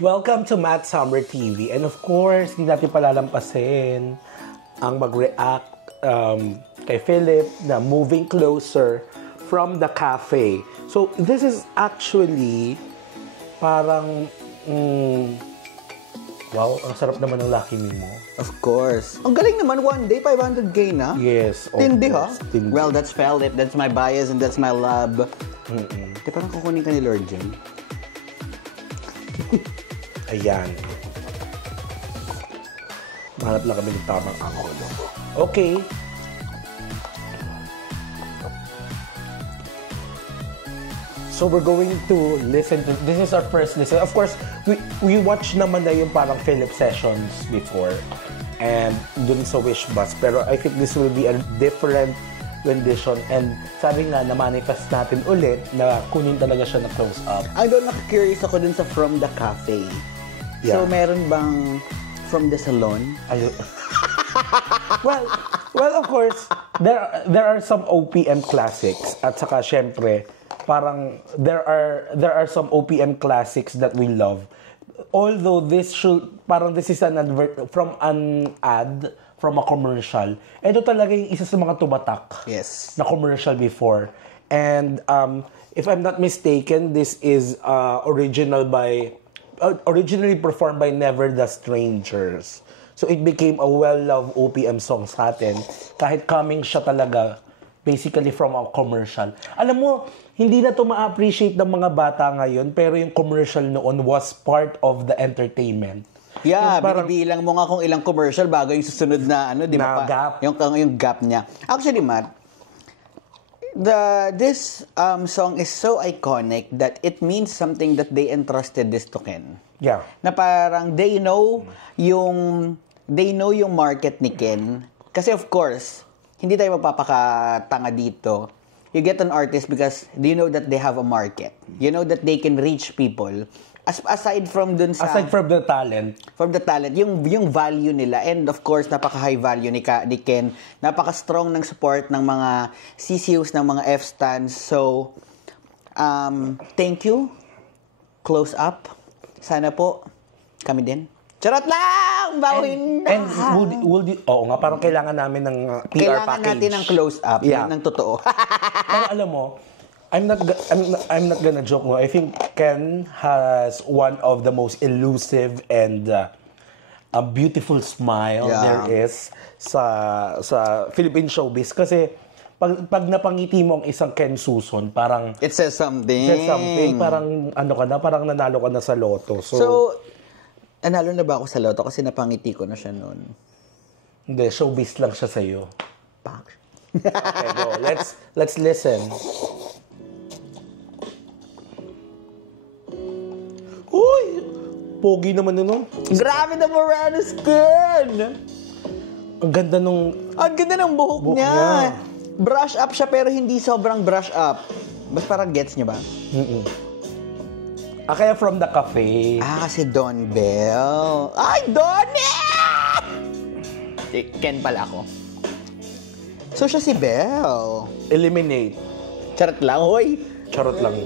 Welcome to Matt Summer TV. And of course, hindi natin palalampasin ang mag-react kay Philip na Moving Closer from the Cafe. So, this is actually parang, wow, ang sarap naman ng Lucky Me mo. Of course. Ang galing naman, one day, 500K na. Yes. Tindi ha? Tindi. Well, that's Philip. That's my bias and that's my love. Di parang kukunin ka ni Lord Jen. Ayan. Mahanap lang kami ng tamang angle. Okay. So we're going to listen to, this is our first listen. Of course, we watched naman na yung parang Philip sessions before. And dun sa Wish Bus. Pero I think this will be a different rendition. And sabi nga, na-manifest natin ulit na kunin talaga siya na close up. I don't know, curious ako dun sa From the Cafe. Yeah. So, meron bang From the Salon? Well, of course, there are some OPM classics at saka syempre parang there are some OPM classics that we love. Although this is an advert from an ad from a commercial. Ito talaga yung isa sa mga tumatak. Yes. Na commercial before. And if I'm not mistaken, this is originally performed by Never the Strangers. So it became a well-loved OPM song sa atin. Kahit coming siya talaga, basically from a commercial. Alam mo, hindi na to ma-appreciate ng mga bata ngayon, pero yung commercial noon was part of the entertainment. Yeah, parang, binibilang mo nga kung ilang commercial bago yung susunod na ano, di ba? Gap. Yung gap niya. Actually, Matt, this song is so iconic that it means something that they entrusted this to Ken. Yeah. Na parang they know yung market ni Ken. Kasi of course, hindi tayo magpapakatanga dito. You get an artist because you know that they have a market. You know that they can reach people. Aside from the talent. From the talent, yung value nila. And of course, napaka-high value ni Ken. Napaka-strong ng support ng mga CCUs, ng mga F-stands. So, thank you. Close up. Sana po, kami din. Charot lang! Bawin na! And oo nga, parang kailangan namin ng PR kailangan package. natin ng close up. Yeah. Ng totoo. Pero alam mo, I'm not gonna joke mo. I think Ken has one of the most elusive and a beautiful smile there is sa Philippine showbiz. Kasi pag napangiti mo ang isang Ken Suson, parang It says something. Parang parang nanalo ka na sa loto. So, nanalo na ba ako sa loto kasi napangiti ko na siya noon? Hindi, showbiz lang siya sa'yo. Pak. Okay, go. Let's listen. Uy! Pogi naman nun. Grabe na Morano skin! Ang ganda ng buhok niya. Brush up siya pero hindi sobrang brush up. Basta parang gets niyo ba? Kaya From the Cafe. Kasi Don Bell. Ay, Donnie! Ken pala ako. So, siya si Bell. Eliminate. Charot lang, hoy. Charot lang.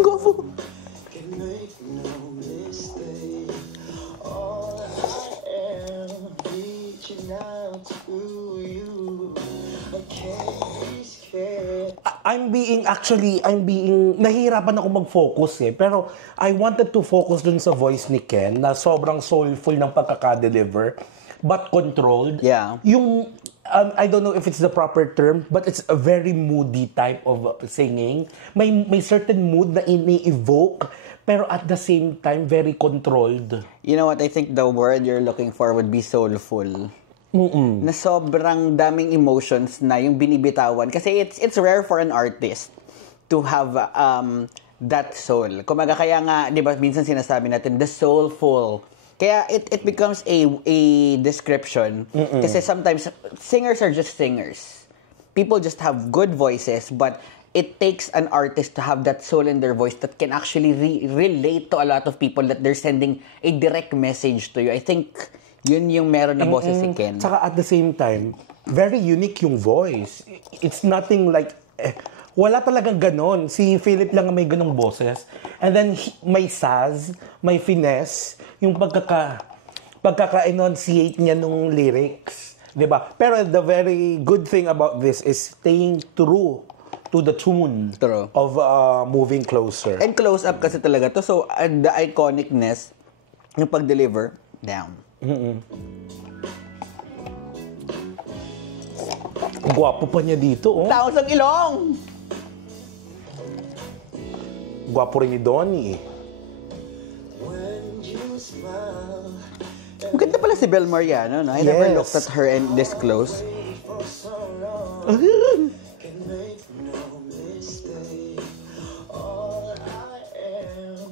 Go. I'm being nahihirapan ako mag-focus pero I wanted to focus dun sa voice ni Ken na sobrang soulful ng pagkaka-deliver but controlled. Yeah. Yung, I don't know if it's the proper term, but it's a very moody type of singing. May certain mood na ini-evoke pero at the same time, very controlled. You know what? I think the word you're looking for would be soulful. Na sobrang daming emotions na yung binibitawan. Kasi it's rare for an artist to have that soul. Kumaga kaya nga, di ba, minsan sinasabi natin, the soulful. Kaya it becomes a description. Kasi sometimes, singers are just singers. People just have good voices, but it takes an artist to have that soul in their voice that can actually relate to a lot of people, that they're sending a direct message to you. I think yun yung meron na boses si Ken. Saka at the same time, very unique yung voice. It's nothing like Wala talagang ganon. Si Philip lang ang may ganong boses. And then, may saz, may finesse, yung pagkaka-enunciate niya nung lyrics. Diba? Pero the very good thing about this is staying true to the tune of Moving Closer. And close up kasi talaga to. So, the iconicness, yung pag-deliver, down. Ang gwapo pa niya dito, oh. Taos ang ilong! Gwapo rin ni Donnie. Maganda pala si Bel Mariano, no? I never looked at her and this close.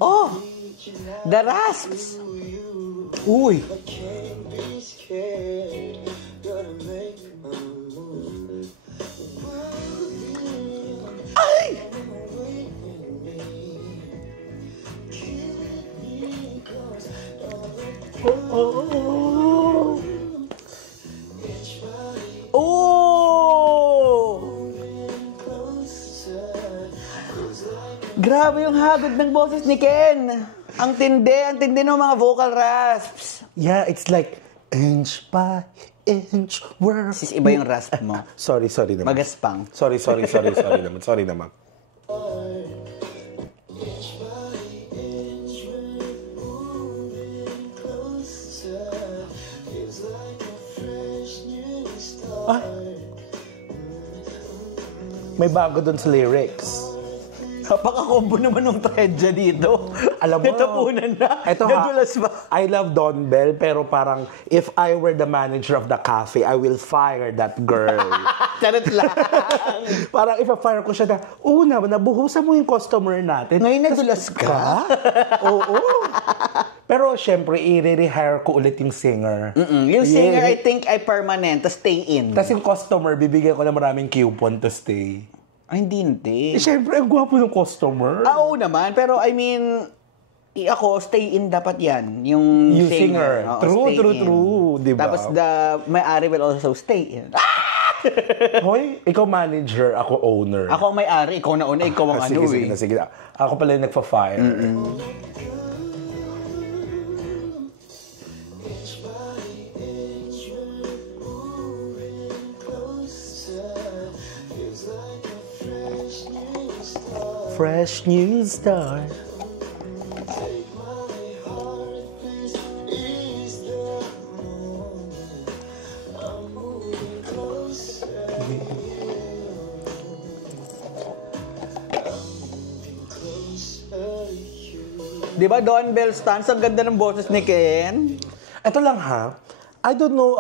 Oh! The rasps! Uy! Ay! Oh! Grabe yung hagod ng boses ni Ken. Ang tindi ng mga vocal rasps. Yeah, it's like inch by inch world. Sis, iba yung rasp mo. Sorry naman. Magaspang. Sorry naman. Sorry naman. Ah. May bago dun sa lyrics. Napaka-combo naman ng tredya dito. Alam mo, natapunan na. Ito nadulas ba? I love Don Bell, pero parang, if I were the manager of the cafe, I will fire that girl. Charot lang. Parang ipa-fire ko siya na, nabuhusan mo yung customer natin. Ngayon nadulas ka? Oo. Pero syempre, i-rehire ko ulit yung singer. Yung singer, I think, ay permanent, to stay in. Tapos yung customer, bibigyan ko na maraming coupon to stay. Ay, hindi. Syempre, ang gwapo ng customer. Oo naman, pero I mean, ako, stay in dapat yan. Yung singer. Oo, True. Diba? Tapos may-ari will also stay in. Hoy, ikaw manager, ako owner. Ako ang may-ari, ikaw na una, ikaw ang ano eh. Sige. Ako pala yung nagpa-fire. Fresh new start. Diba, Don Bell Stans, ang ganda ng boses ni Ken? Ito lang ha, I don't know,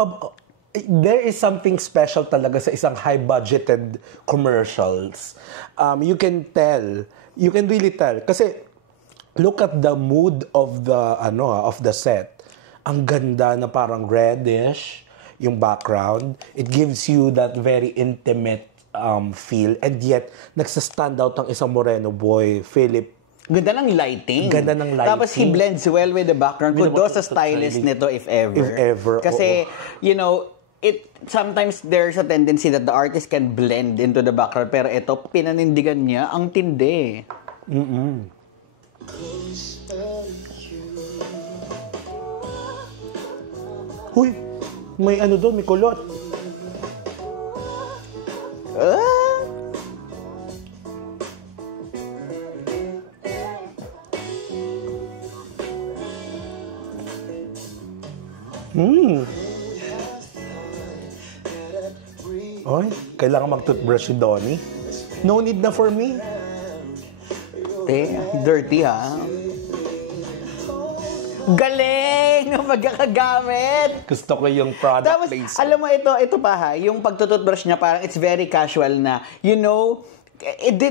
there is something special talaga sa isang high-budgeted commercials. You can really tell. Kasi, look at the mood of the set. Ang ganda na parang reddish, yung background. It gives you that very intimate feel. And yet, nagsa-stand out ang isang Moreno boy, Philip. Ganda ng lighting. Tapos he blends well with the background. Kudos sa stylist nito, if ever. Kasi, sometimes there's a tendency that the artist can blend into the background. Pero ito, pinanindigan niya, ang tindi. Huy, may ano doon, may kulot. Oy, kailangan mag-toothbrush si Donnie. No need na for me. Dirty ha. Galing ng magkakagamit. Gusto ko yung product Tapos, placement. alam mo ito pa ha, yung pagtututbrush niya parang it's very casual na,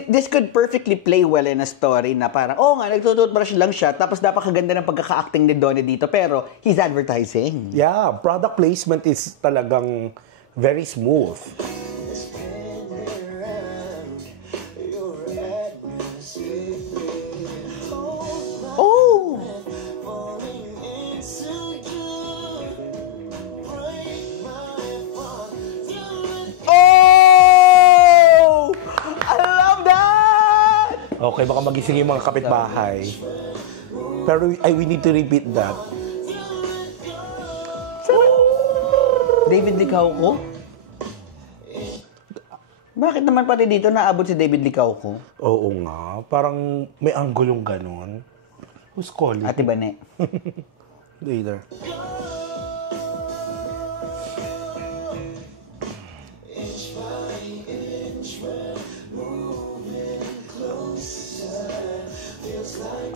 this could perfectly play well in a story na parang, nagtututbrush lang siya, tapos napakaganda ng pagkaka-acting ni Donnie dito, pero he's advertising. Yeah, product placement is talagang very smooth. Okay, baka magising yung mga kapitbahay. Pero we need to repeat that. David Licauco? Bakit naman pati dito naabot si David Licauco? Oo nga, parang may anggulong ganon. Who's calling? Ate Bane. Later.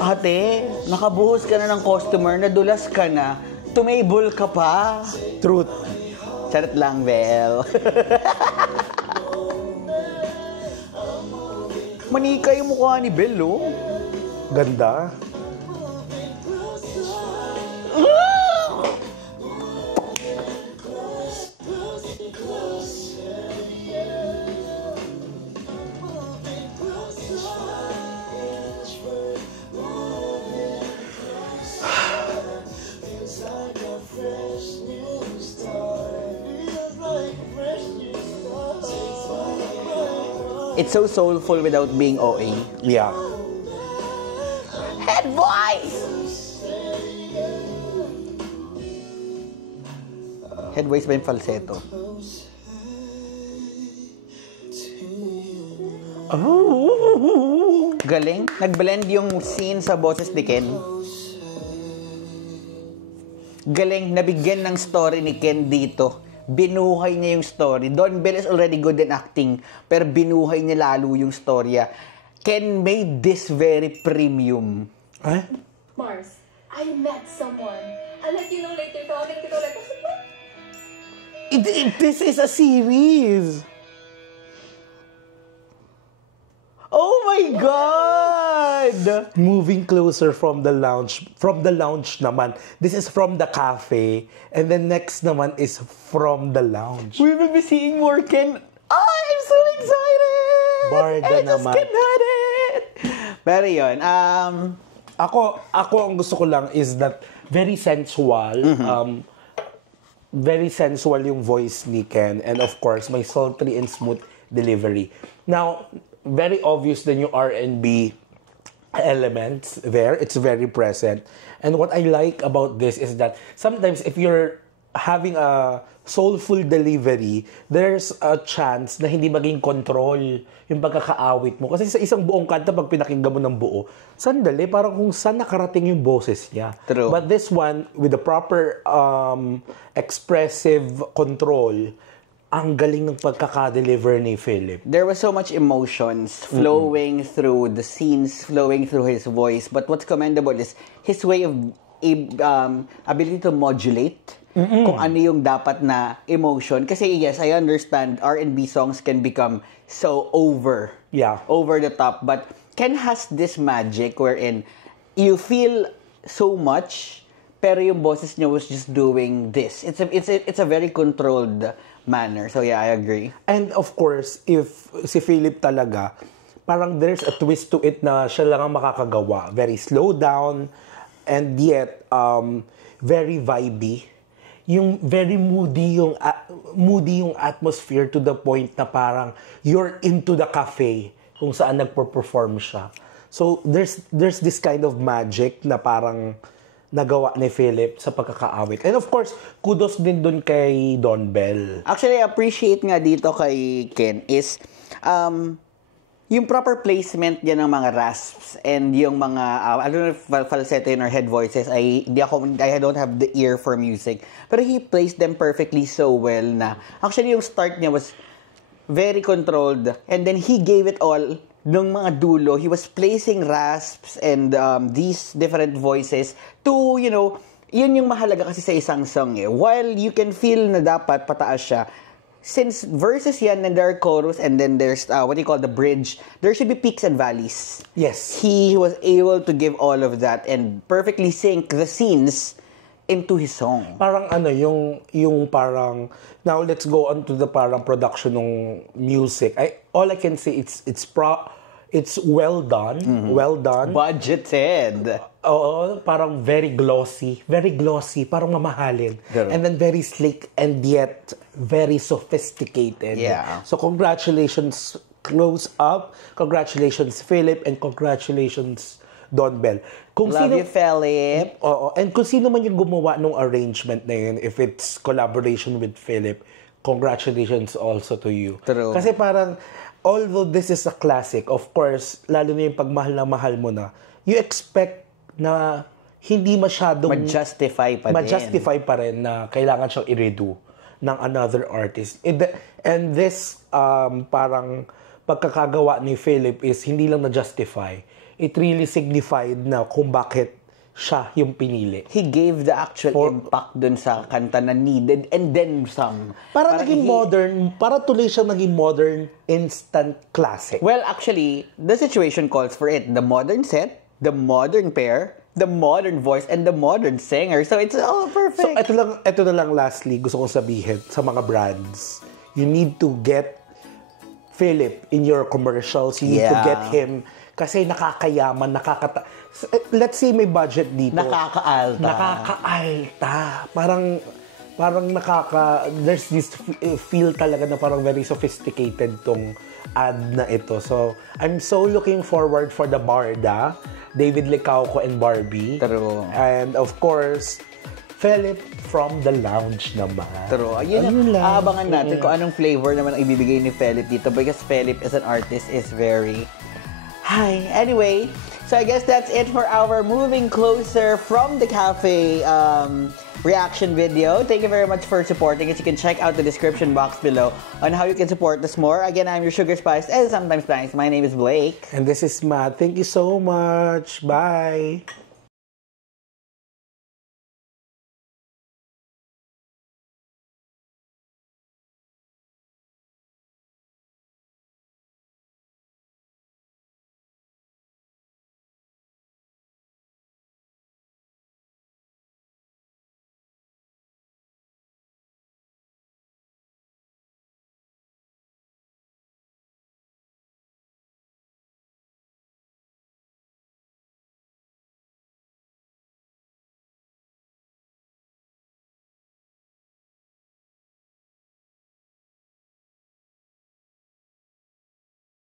Ate, nakabuhos ka na ng customer, nadulas ka na, tumable ka pa. Truth. Charot lang, Bel. Manika yung mukha ni Bel, oh. Ganda. It's so soulful without being OA. Yeah. Head voice! Head voice ba yung falsetto? Oh. Galing. Nag-blend yung scene sa boses ni Ken. Galing. Nabigyan ng story ni Ken dito. Binuhay niya yung story. Don Bell is already good in acting, pero binuhay niya lalo yung storya. Ken made this very premium. Eh? Mars, I met someone. I'll let you know later. Tawagin kita ulit. This is a series. Oh my God! Moving closer from the lounge. From the lounge naman. This is from the cafe. And then next naman is from the lounge. We will be seeing more Ken. Oh, I'm so excited! Barda I just naman. cannot it! Pero yun, Ako ang gusto ko lang is that very sensual. Very sensual yung voice ni Ken. And of course, may sultry and smooth delivery. Now, very obvious din yung R&B elements there. It's very present. And what I like about this is that sometimes if you're having a soulful delivery, there's a chance na hindi maging control yung pagkakaawit mo. Kasi sa isang buong kanta, pag pinakinggan mo ng buo, sandali, parang kung saan nakarating yung boses niya. True. But this one, with the proper expressive control, ang galing ng pagkaka-deliver ni Philip. there was so much emotions flowing through the scenes, flowing through his voice. But what's commendable is his way of ability to modulate kung ano yung dapat na emotion. Kasi yes, I understand R&B songs can become so over the top. But Ken has this magic wherein you feel so much, pero yung boses niya was just doing this. It's a very controlled manner. So yeah, I agree. And of course, if si Philip talaga, parang there's a twist to it na siya lang ang makakagawa. Very slow down, and yet, very vibey. Yung very moody yung atmosphere to the point na parang you're into the cafe kung saan nagpo-perform siya. So, there's this kind of magic na parang nagawa ni Philip sa pagkakaawit. And of course, kudos din dun kay Don Bell. Actually, I appreciate nga dito kay Ken is yung proper placement niya ng mga rasps and yung mga, I don't know if falsetto or head voices, I don't have the ear for music. Pero he placed them perfectly so well na actually yung start niya was very controlled, and then he gave it all nung mga dulo. He was placing rasps and these different voices to, you know, yun yung mahalaga kasi sa isang song eh. While you can feel na dapat pataas siya, since verses yan and there are chorus and then there's what you call the bridge, there should be peaks and valleys. Yes. He was able to give all of that and perfectly sync the scenes into his song. Parang ano, yung parang, now let's go on to the parang production ng music. All I can say, it's well done. Well done. Budgeted. Oo, parang very glossy, parang mamahalin. Pero, and then very slick and yet very sophisticated. Yeah. So congratulations close up. Congratulations, Philip, and congratulations, Don Bell. Love you, Philip. Oo. And kung sino man yung gumawa ng arrangement na yun, if it's collaboration with Philip, congratulations also to you. True. Kasi parang, although this is a classic, of course, lalo na yung pagmahal na mahal mo na, you expect na hindi masyadong... Ma-justify pa rin na kailangan siyang i-redo ng another artist. And this, parang pagkakagawa ni Philip is hindi lang na-justify. It really signified na kung bakit siya yung pinili. He gave the actual impact dun sa kanta na needed and then some. Para naging modern, para tuloy siyang naging modern instant classic. Well, actually, the situation calls for it. The modern set, the modern pair, the modern voice, and the modern singer. So it's all perfect. So ito na lang lastly, gusto kong sabihin sa mga brands. You need to get Philip in your commercials. You need to get him kasi nakakayaman, let's say may budget dito. Nakakaalta. Parang there's this feel talaga na parang very sophisticated tong ad na ito. So, I'm so looking forward for the Barda, David Licauco and Barbie. True. And of course, Philip from the Lounge naman. True. Ayun lang. Aabangan natin kung anong flavor naman ang ibibigay ni Philip dito because Philip as an artist is very... Hi. Anyway, so I guess that's it for our Moving Closer from the Cafe reaction video. Thank you very much for supporting us. You can check out the description box below on how you can support us more. Again, I'm your Sugar Spice and sometimes Spice. My name is Blake. And this is Matt. Thank you so much. Bye.